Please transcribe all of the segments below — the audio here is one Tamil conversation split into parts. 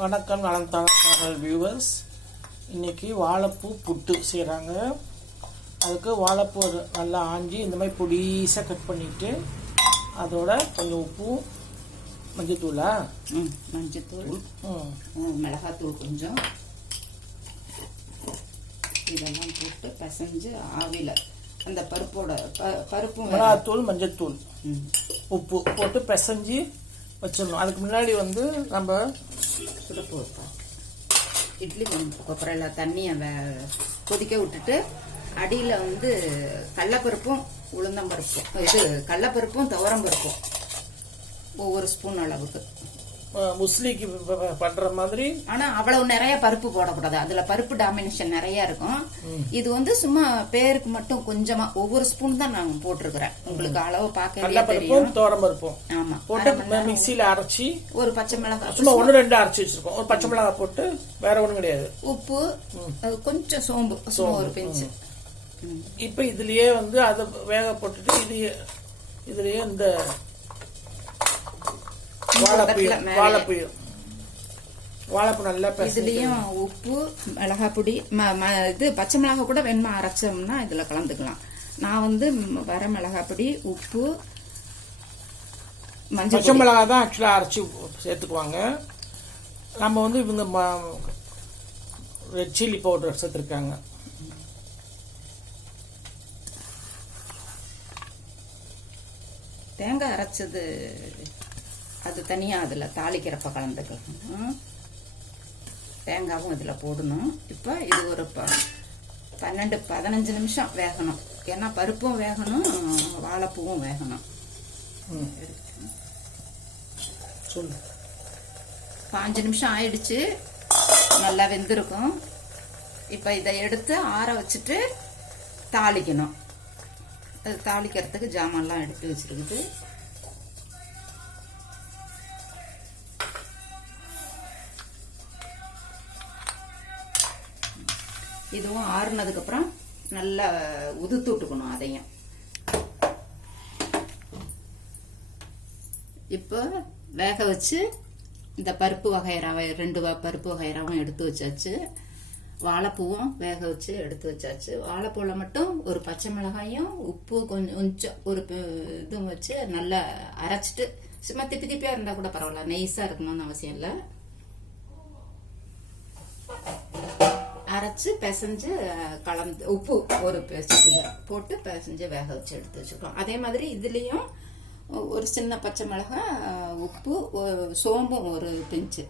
வணக்கம் நலன் வியூவர்ஸ். இன்றைக்கி வாழைப்பூ புட்டு செய்கிறாங்க. அதுக்கு வாழைப்பூ நல்லா ஆஞ்சி இந்த மாதிரி பொடிசாக கட் பண்ணிவிட்டு அதோட கொஞ்சம் உப்பு, மஞ்சத்தூளா மஞ்சத்தூள், மிளகாத்தூள் கொஞ்சம் இதெல்லாம் போட்டு பிசைஞ்சு ஆவியில் அந்த பருப்பும் மிளகாத்தூள், மஞ்சத்தூள், உப்பு போட்டு பிசைஞ்சு வச்சிடணும். அதுக்கு முன்னாடி நம்ம சுடுப்பு வைப்போம். இட்லி கொப்பரையில் தண்ணியை கொதிக்க விட்டுட்டு அடியில் கடலப்பருப்பும் உளுந்தம்பருப்பும் கடலப்பருப்பும் துவரம்பருப்பும் ஒவ்வொரு ஸ்பூன் அளவுக்கு முஸ்லிக்கு பண்ற மாதிரி. ஆனா அவ்வளவு நிறைய பருப்பு போடக்கூடாது, அதுல பருப்பு டாமினேஷன் நிறைய இருக்கும். இது சும்மா பேருக்கு மட்டும் கொஞ்சமா ஒவ்வொரு ஸ்பூன் தான் நான் போட்டிருக்கிறேன். உங்களுக்கு அளவு பார்க்க தெரியும். துவரம்பருப்பும் ஆமா போட்டு மிக்சியில அரைச்சி ஒரு பச்சை மிளகாய் சும்மா 1-2 அரைச்சி வச்சிருக்கோம். ஒரு பச்சை மிளகாய் போட்டு வேற ஒண்ணும் கிடையாது. உப்பு, கொஞ்சம் சோம்பு ஒரு பிஞ்சு. இப்ப இதுலயே அதை வேக போட்டுட்டு இதுலயே இந்த வாழைப்பூ நல்லா இதுலயும் உப்பு, மிளகாய் பொடி, இது பச்சை மிளகாய் கூட வெண்மை அரைச்சோம்னா இதுல கலந்துக்கலாம். நான் வர மிளகாய் பொடி, உப்பு, மஞ்சள், பச்சை மிளகாய் தான் ஆக்சுவலா அரைச்சி சேர்த்துக்குவாங்க. நம்ம இவங்க ரெட் சில்லி பவுடர் சேர்த்துருக்காங்க. தேங்காய் அரைச்சது அது தனியாக அதில் தாளிக்கிறப்ப கலந்துக்கலாம். தேங்காயும் இதில் போடணும். இப்போ இது ஒரு 12-15 நிமிஷம் வேகணும். ஏன்னா பருப்பும் வேகணும், வாழைப்பூவும் வேகணும். 5 நிமிஷம் ஆயிடுச்சு, நல்லா வெந்திருக்கும். இப்போ இதை எடுத்து ஆற வச்சுட்டு தாளிக்கணும். அது தாளிக்கிறதுக்கு ஜாமான்லாம் எடுத்து வச்சிருக்குது. இதுவும் ஆறுனதுக்கு அப்புறம் நல்லா உதுத்து விட்டுக்கணும். அதையும் இப்போ வேக வச்சு இந்த பருப்பு வகையறாவை 2 பருப்பு வகையறாவும் எடுத்து வச்சாச்சு. வாழைப்பூவும் வேக வச்சு எடுத்து வச்சாச்சு. வாழைப்பூவில் மட்டும் ஒரு பச்சை மிளகாயும் உப்பு கொஞ்சம் ஒரு இதுவும் வச்சு நல்லா அரைச்சிட்டு, சும்மா திப்பி திப்பியா இருந்தா கூட பரவாயில்ல, நெய்ஸா இருக்கணும்னு அவசியம் இல்லை. அரைச்சு பிசைஞ்சு கலந்து உப்பு ஒரு போட்டு பிசைஞ்சு வேக வச்சு எடுத்து வச்சுருக்கோம். அதே மாதிரி இதுலேயும் ஒரு சின்ன பச்சை மிளகாய், உப்பு, சோம்பும் ஒரு பிஞ்சு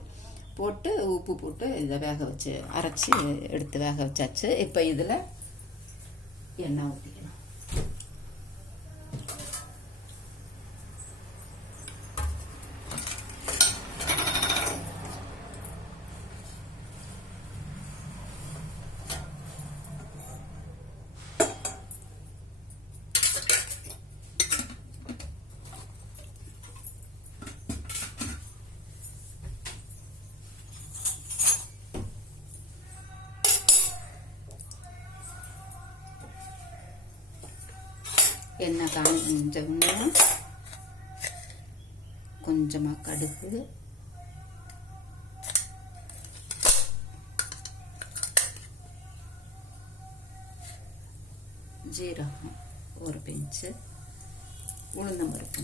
போட்டு உப்பு போட்டு இதை வேக வச்சு அரைச்சி எடுத்து வேக வச்சாச்சு. இப்போ இதில் எண்ணெய் ஊற்றிக்கணும். எண்ணெய் காஞ்சோம்னா கொஞ்சமாக கடுகு, ஜீரகம் ஒரு பிஞ்சு, உளுந்தம்பருப்பு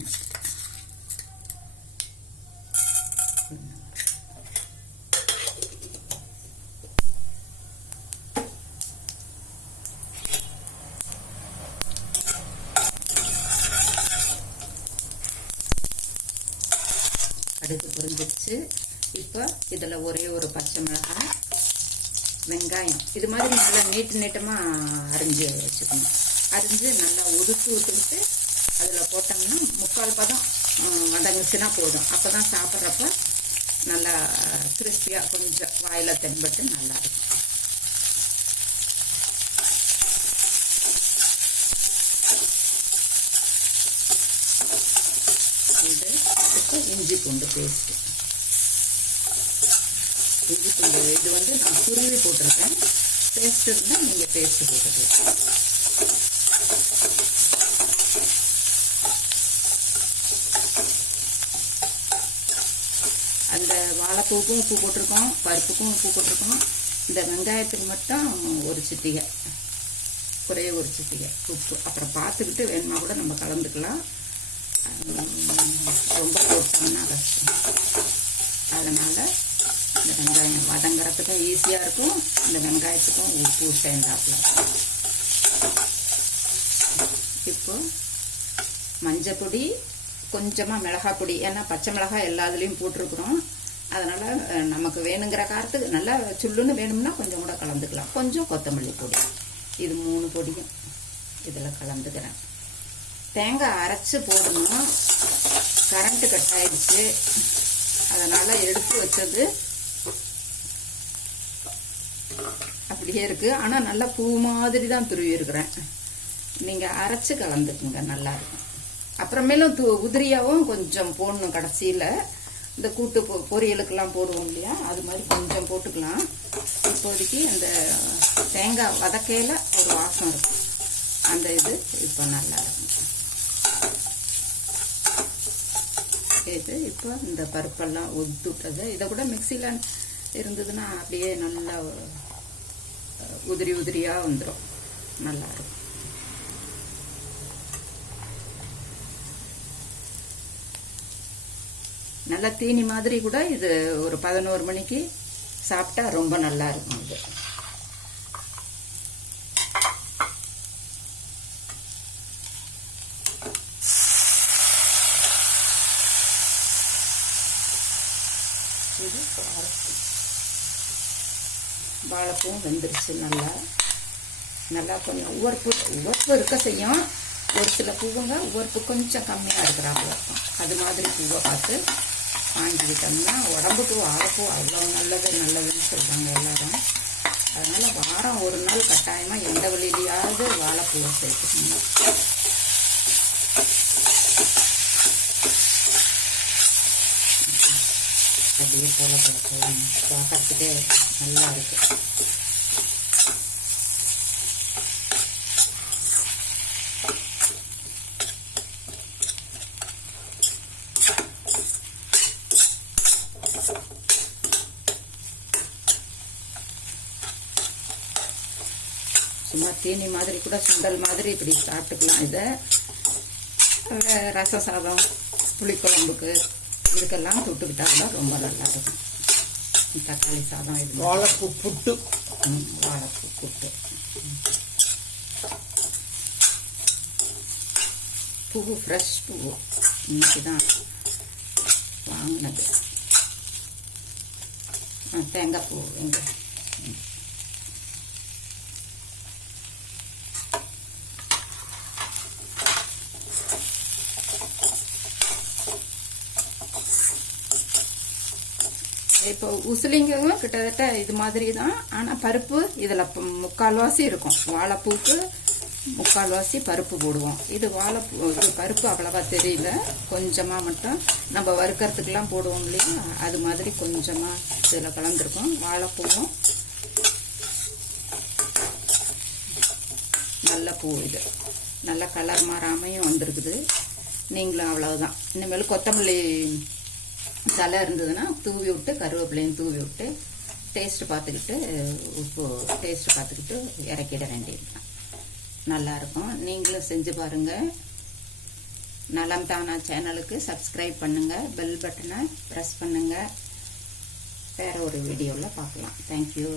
கடுகு பொரிஞ்சிருச்சு. இப்போ இதில் ஒரே ஒரு பச்சை மிளகாய், வெங்காயம் இது மாதிரி நல்லா நீட்டமாக அரிஞ்சு வச்சுக்கணும். அரிஞ்சு நல்லா உதுத்து விட்டுக்கிட்டு அதில் போட்டோம்னா 3/4 பதம் வதங்குச்சுன்னா போதும். அப்போ தான் சாப்பிட்றப்ப நல்லா கிறிஸ்பியாக கொஞ்சம் வாயில் தென்பட்டு நல்லா இருக்கும். இஞ்சி பூண்டு பேஸ்ட், இஞ்சி பூண்டு இது நான் துருவி போட்டிருக்கேன். பேஸ்ட் இருந்தால் நீங்கள் பேஸ்ட் போட்டுக்கலாம். அந்த வாழை வாழைப்பூக்கும் உப்பு போட்டிருக்கோம், பருப்புக்கும் உப்பு போட்டிருக்கோம். இந்த வெங்காயத்துக்கு மட்டும் ஒரு சிட்டிகை, ஒரே ஒரு சிட்டிகை உப்பு. அப்புறம் பார்த்துக்கிட்டு வேணுமா கூட நம்ம கலந்துக்கலாம். ரொம்ப போட்டோம்னா கஷ்டம். அதனால் இந்த வெங்காயம் வதங்குறதுக்கும் ஈஸியாக இருக்கும், இந்த வெங்காயத்துக்கும் உப்பு சேர்ந்தாப்புல. இப்போ மஞ்சள் பொடி, கொஞ்சமாக மிளகாய் பொடி, ஏன்னா பச்சை மிளகாய் எல்லாத்துலேயும் போட்டிருக்கிறோம். அதனால் நமக்கு வேணுங்கிற காரத்துக்கு நல்லா சுள்ளுன்னு வேணும்னா கொஞ்சம் கூட கலந்துக்கலாம். கொஞ்சம் கொத்தமல்லி பொடி, இது 3 பொடியும் இதில் கலந்துக்கிறேன். தேங்காய் அரைச்சி போடணும், கரண்ட்டு கட் ஆயிடுச்சு. அதனால் எடுத்து வச்சது அப்படியே இருக்குது. ஆனால் நல்லா பூ மாதிரி தான் துருவி இருக்கிறேன். நீங்கள் அரைச்சி கலந்துக்குங்க, நல்லாயிருக்கும். அப்புறமேலும் உதிரியாகவும் கொஞ்சம் போடணும் கடைசியில். இந்த கூட்டு பொரியலுக்கெல்லாம் போடுவோம் இல்லையா, அது மாதிரி கொஞ்சம் போட்டுக்கலாம். இப்போதைக்கு அந்த தேங்காய் வதக்கையில் ஒரு வாசம் இருக்கும், அந்த இது இப்போ நல்லா இருக்கும். இது இப்போ இந்த பருப்பெல்லாம் ஒதுட்டது, இதை கூட மிக்சியில் இருந்ததுன்னா அப்படியே நல்லா உதிரி உதிரியாக வந்துடும், நல்லாயிருக்கும். நல்லா தீனி மாதிரி கூட இது ஒரு 11 மணிக்கு சாப்பிட்டா ரொம்ப நல்லா இருக்கும். இது வாழைப்பூவும் வெந்துருச்சு. நல்லா கொஞ்சம் உவர்ப்பு இருக்க செய்யும். ஒரு சில பூவுங்க உவர்ப்பு கொஞ்சம் கம்மியாக இருக்கிறாப்புல இருக்கும். அது மாதிரி பூவை பார்த்து வாங்கிக்கிட்டோம்னா உடம்புக்கு வாழைப்பூ அவ்வளோ நல்லதுன்னு சொல்கிறாங்க எல்லாரும். அதனால் வாரம் ஒரு நாள் கட்டாயமாக எந்த வழியிலையாவது வாழைப்பூவை சேர்த்துக்கணும். அப்படியே போல பார்க்கறதுக்கே நல்லா இருக்கு. சும்மா தீனி மாதிரி கூட சுண்டல் மாதிரி இப்படி சாப்பிட்டுக்கலாம். இதை ரச சாதம், புளிக்குழம்புக்கு இதுக்கெல்லாம் தொட்டுக்கிட்டா கூட ரொம்ப நல்லா இருக்கும். தக்காளி சாதம், இது வாழைப்பூ புட்டு. வாழைப்பூ புட்டு. பூ ஃப்ரெஷ் பூ இன்னைக்கு தான் வாங்கினது. தேங்காய் பூ எங்க இப்போ உசிலிங்கவும் கிட்டத்தட்ட இது மாதிரி தான். ஆனால் பருப்பு இதில் முக்கால்வாசி இருக்கும். வாழைப்பூக்கு முக்கால்வாசி பருப்பு போடுவோம். இது பருப்பு அவ்வளவா தெரியல, கொஞ்சமாக மட்டும் நம்ம வறுக்கிறதுக்கெல்லாம் போடுவோம் இல்லையா, அது மாதிரி கொஞ்சமாக இதில் கலந்துருக்கோம். வாழைப்பூவும் நல்ல பூ, இது நல்ல கலர் மாறாமையும் வந்திருக்குது. நீங்களும் அவ்வளவுதான். இனிமேல் கொத்தமல்லி தலை இருந்ததுன்னா தூவி விட்டு, கருவேப்பிலையும் தூவி விட்டு டேஸ்ட் பார்த்துக்கிட்டு, உப்பு டேஸ்ட் பார்த்துக்கிட்டு இறக்கிட வேண்டியதுதான். நல்லாயிருக்கும். நீங்களும் செஞ்சு பாருங்கள். நலம் தானா சேனலுக்கு சப்ஸ்கிரைப் பண்ணுங்கள், பெல் பட்டனை ப்ரெஸ் பண்ணுங்கள். வேறு ஒரு வீடியோவில் பார்க்கலாம். தேங்க்யூ.